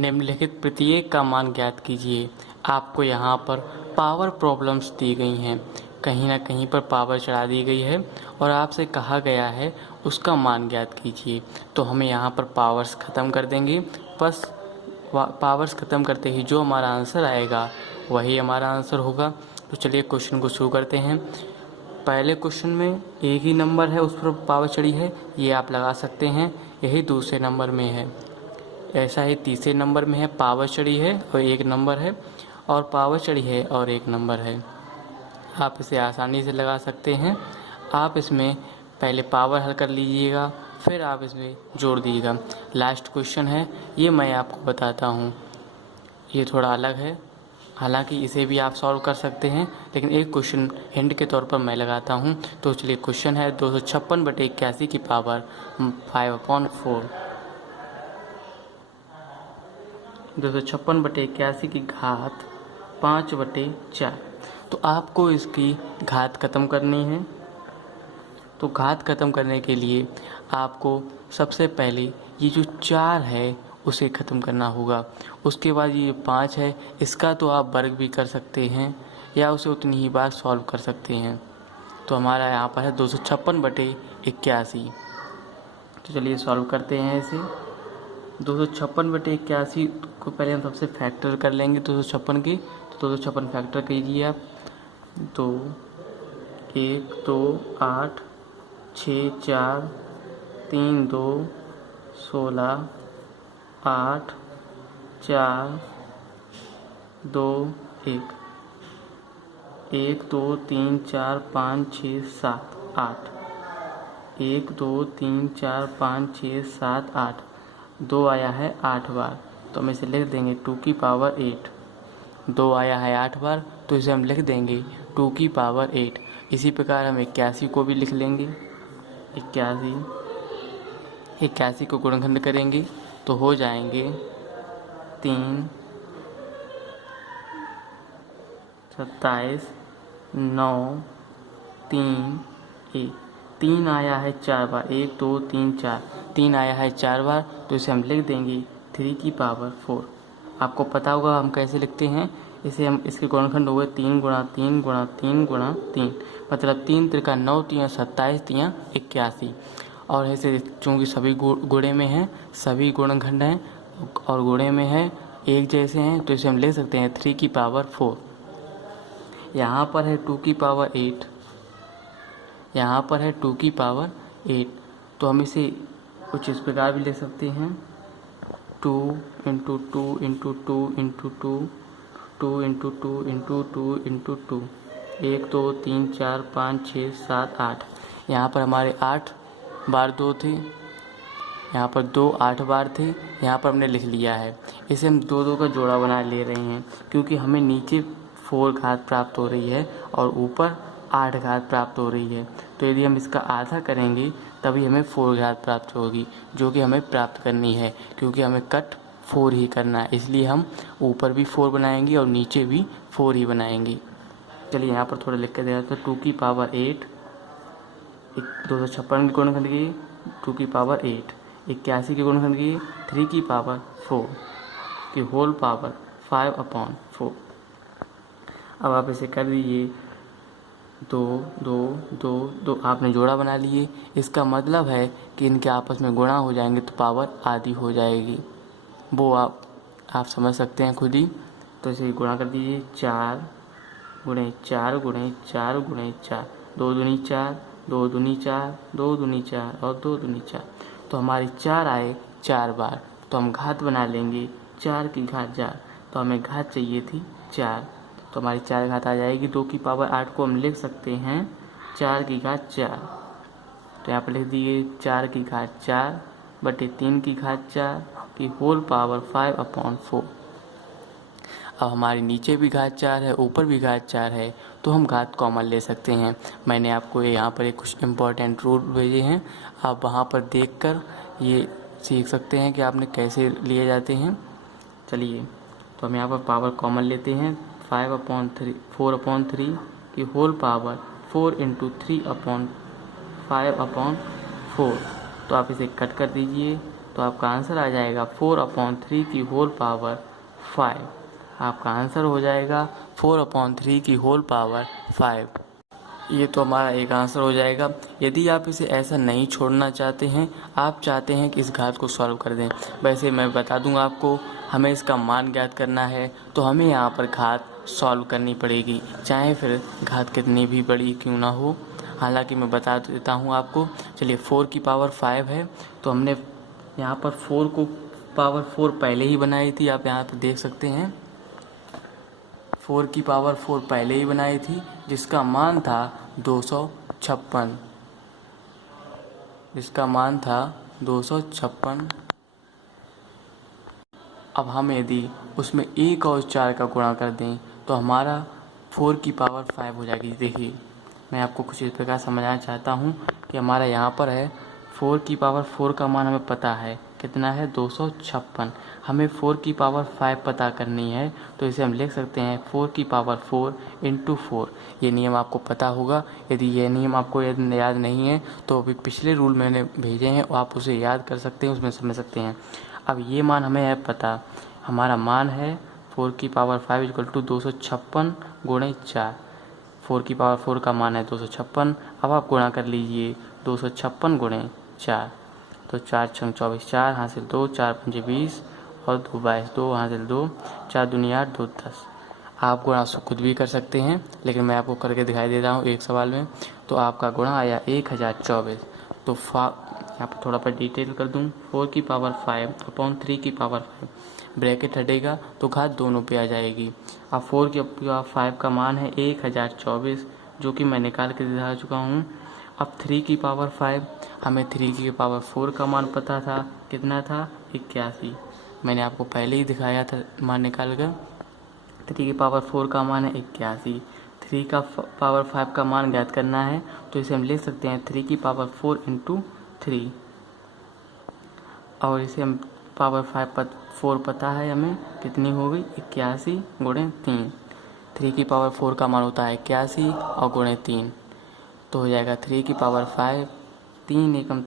निम्नलिखित प्रत्येक का मान ज्ञात कीजिए। आपको यहाँ पर पावर प्रॉब्लम्स दी गई हैं, कहीं ना कहीं पर पावर चढ़ा दी गई है और आपसे कहा गया है उसका मान ज्ञात कीजिए। तो हमें यहाँ पर पावर्स ख़त्म कर देंगे, बस पावर्स ख़त्म करते ही जो हमारा आंसर आएगा वही हमारा आंसर होगा। तो चलिए क्वेश्चन को शुरू करते हैं। पहले क्वेश्चन में एक ही नंबर है, उस पर पावर चढ़ी है, ये आप लगा सकते हैं, यही दूसरे नंबर में है। ऐसा ही तीसरे नंबर में है, पावर चढ़ी है और एक नंबर है, और पावर चढ़ी है और एक नंबर है। आप इसे आसानी से लगा सकते हैं। आप इसमें पहले पावर हल कर लीजिएगा, फिर आप इसमें जोड़ दीजिएगा। लास्ट क्वेश्चन है, ये मैं आपको बताता हूँ, ये थोड़ा अलग है, हालांकि इसे भी आप सॉल्व कर सकते हैं, लेकिन एक क्वेश्चन हिंट के तौर पर मैं लगाता हूँ। तो चलिए क्वेश्चन है 256/81 की पावर 5/4। 256/81 की घात 5/4। तो आपको इसकी घात ख़त्म करनी है। तो घात ख़त्म करने के लिए आपको सबसे पहले ये जो 4 है उसे ख़त्म करना होगा। उसके बाद ये 5 है, इसका तो आप वर्ग भी कर सकते हैं या उसे उतनी ही बार सॉल्व कर सकते हैं। तो हमारा यहाँ पर है 256/81। तो चलिए सॉल्व करते हैं इसे। 256/81 को पहले हम सबसे फैक्टर कर लेंगे 256 की। तो 256 फैक्टर कीजिए आप। 2 1 2 8 6 4 3 2 16 8 4 2 1 1 2 3 4 5 6 7 8 1 2 3 4 5 6 7 8 2 आया है 8 बार, तो हम इसे लिख देंगे 2 की पावर 8। 2 आया है 8 बार, तो इसे हम लिख देंगे 2 की पावर 8। इसी प्रकार हम 81 को भी लिख लेंगे। 81 को गुणनखंड करेंगे तो हो जाएंगे 3 27 9 3 1। 3 आया है 4 बार, 1 2 3 4, 3 आया है 4 बार, तो इसे हम लिख देंगे 3 की पावर 4। आपको पता होगा हम कैसे लिखते हैं इसे। हम इसके गुणनखंड हो गए 3 गुणा 3 गुणा 3 गुणा 3, मतलब 3 त्रिका 9, 3 27, 3 81। और ऐसे चूँकि सभी गुणे में हैं, सभी गुणनखंड हैं और गुणे में है एक जैसे हैं, तो इसे हम ले सकते हैं 3 की पावर 4। यहाँ पर है 2 की पावर 8, यहाँ पर है 2 की पावर 8, तो हम इसे कुछ इस प्रकार भी ले सकते हैं 2 into 2 into 2 into 2, 2 into 2 into 2 into 2, 1 2 3 4 5 6 7 8। यहाँ पर हमारे 8 बार 2 थे, यहाँ पर 2 8 बार थे, यहाँ पर हमने लिख लिया है। इसे हम 2 2 का जोड़ा बना ले रहे हैं, क्योंकि हमें नीचे 4 घात प्राप्त हो रही है और ऊपर 8 घात प्राप्त हो रही है। तो यदि हम इसका आधा करेंगे तभी हमें 4 घात प्राप्त होगी, जो कि हमें प्राप्त करनी है, क्योंकि हमें कट 4 ही करना है। इसलिए हम ऊपर भी 4 बनाएंगे और नीचे भी 4 ही बनाएंगे। चलिए यहाँ पर थोड़ा लिख कर देगा, तो 2 की पावर 8, 256 के गुणनखंड की 2 की पावर 8, 81 के गुणनखंड की 3 की पावर 4 की होल पावर 5/4। अब आप इसे कर दीजिए 2 2 2 2, आपने जोड़ा बना लिए। इसका मतलब है कि इनके आपस में गुणा हो जाएंगे तो पावर आधी हो जाएगी, वो आप समझ सकते हैं खुद ही। तो इसे गुणा कर दीजिए 4 गुणे 4 गुणे 4 गुणे 4, 2 दूनी 4, 2 दूनी 4, 2 दूनी 4 और 2 दूनी 4। तो हमारे 4 आए 4 बार, तो हम घात बना लेंगे 4 की घात 4। तो हमें घात चाहिए थी 4, तो हमारी 4 घात आ जाएगी। 2 की पावर 8 को हम लिख सकते हैं 4 की घात 4। तो यहाँ पर लिख दिए 4 की घात 4 बटे 3 की घात 4 की होल पावर 5/4। अब हमारे नीचे भी घात 4 है, ऊपर भी घात 4 है, तो हम घात कॉमन ले सकते हैं। मैंने आपको यहाँ पर एक कुछ इम्पोर्टेंट रूल भेजे हैं, आप वहाँ पर देखकर ये सीख सकते हैं कि आपने कैसे लिए जाते हैं। चलिए, तो हम यहाँ पर पावर कॉमन लेते हैं 4/3 की होल पावर 4 इंटू 3/5/4। तो आप इसे कट कर दीजिए, तो आपका आंसर आ जाएगा 4/3 की होल पावर 5। आपका आंसर हो जाएगा 4/3 की होल पावर 5। ये तो हमारा एक आंसर हो जाएगा। यदि आप इसे ऐसा नहीं छोड़ना चाहते हैं, आप चाहते हैं कि इस घात को सॉल्व कर दें, वैसे मैं बता दूंगा आपको, हमें इसका मान ज्ञात करना है तो हमें यहाँ पर घात सॉल्व करनी पड़ेगी, चाहे फिर घात कितनी भी बड़ी क्यों ना हो। हालांकि मैं बता देता हूँ आपको। चलिए 4 की पावर 5 है, तो हमने यहाँ पर 4 को पावर 4 पहले ही बनाई थी, आप यहाँ पर देख सकते हैं 4 की पावर 4 पहले ही बनाई थी, जिसका मान था 256, जिसका मान था 256। अब हम यदि उसमें 1 और 4 का गुणा कर दें तो हमारा 4 की पावर 5 हो जाएगी। देखिए मैं आपको कुछ इस प्रकार समझाना चाहता हूँ कि हमारा यहाँ पर है 4 की पावर 4 का मान हमें पता है कितना है 256, हमें 4 की पावर 5 पता करनी है, तो इसे हम लिख सकते हैं 4 की पावर 4 इंटू 4। ये नियम आपको पता होगा। यदि ये नियम आपको याद नहीं है तो अभी पिछले रूल मैंने भेजे हैं, आप उसे याद कर सकते हैं, उसमें समझ सकते हैं। अब ये मान हमें है पता, हमारा मान है 4 की पावर 5 इक्वल टू 256 गुणे 4। 4 की पावर 4 का मान है 256। अब आप गुणा कर लीजिए 256 गुणे 4, तो 4 छंग 24, 4 हासिल 2, 4 पंजे 20 और 2 22, 2 हासिल 2, 4 दूनी 8, 2 10। आप गुणा खुद भी कर सकते हैं, लेकिन मैं आपको करके दिखाई दे रहा हूँ एक सवाल में। तो आपका गुणा आया 1024। तो यहाँ पर थोड़ा पर डिटेल कर दूँ, 4 की पावर 5/3 की पावर 5 ब्रैकेट हटेगा तो घात दोनों पे आ जाएगी। अब 4 की पावर 5 का मान है 1024, जो कि मैं निकाल के दिखा चुका हूँ। अब 3 की पावर 5, हमें 3 की पावर 4 का मान पता था, कितना था 81। मैंने आपको पहले ही दिखाया था मान निकाल कर। 3 की पावर 4 का मान है 81, 3 का पावर 5 का मान ज्ञात करना है, तो इसे हम लिख सकते हैं 3 की पावर 4 इंटू 3, और इसे हम पावर 4 पता है हमें कितनी हो गई 81 गुणे 3। 3 की पावर 4 का मान होता है 81 और गुणे 3, तो हो जाएगा 3 की पावर 5, 3 एकम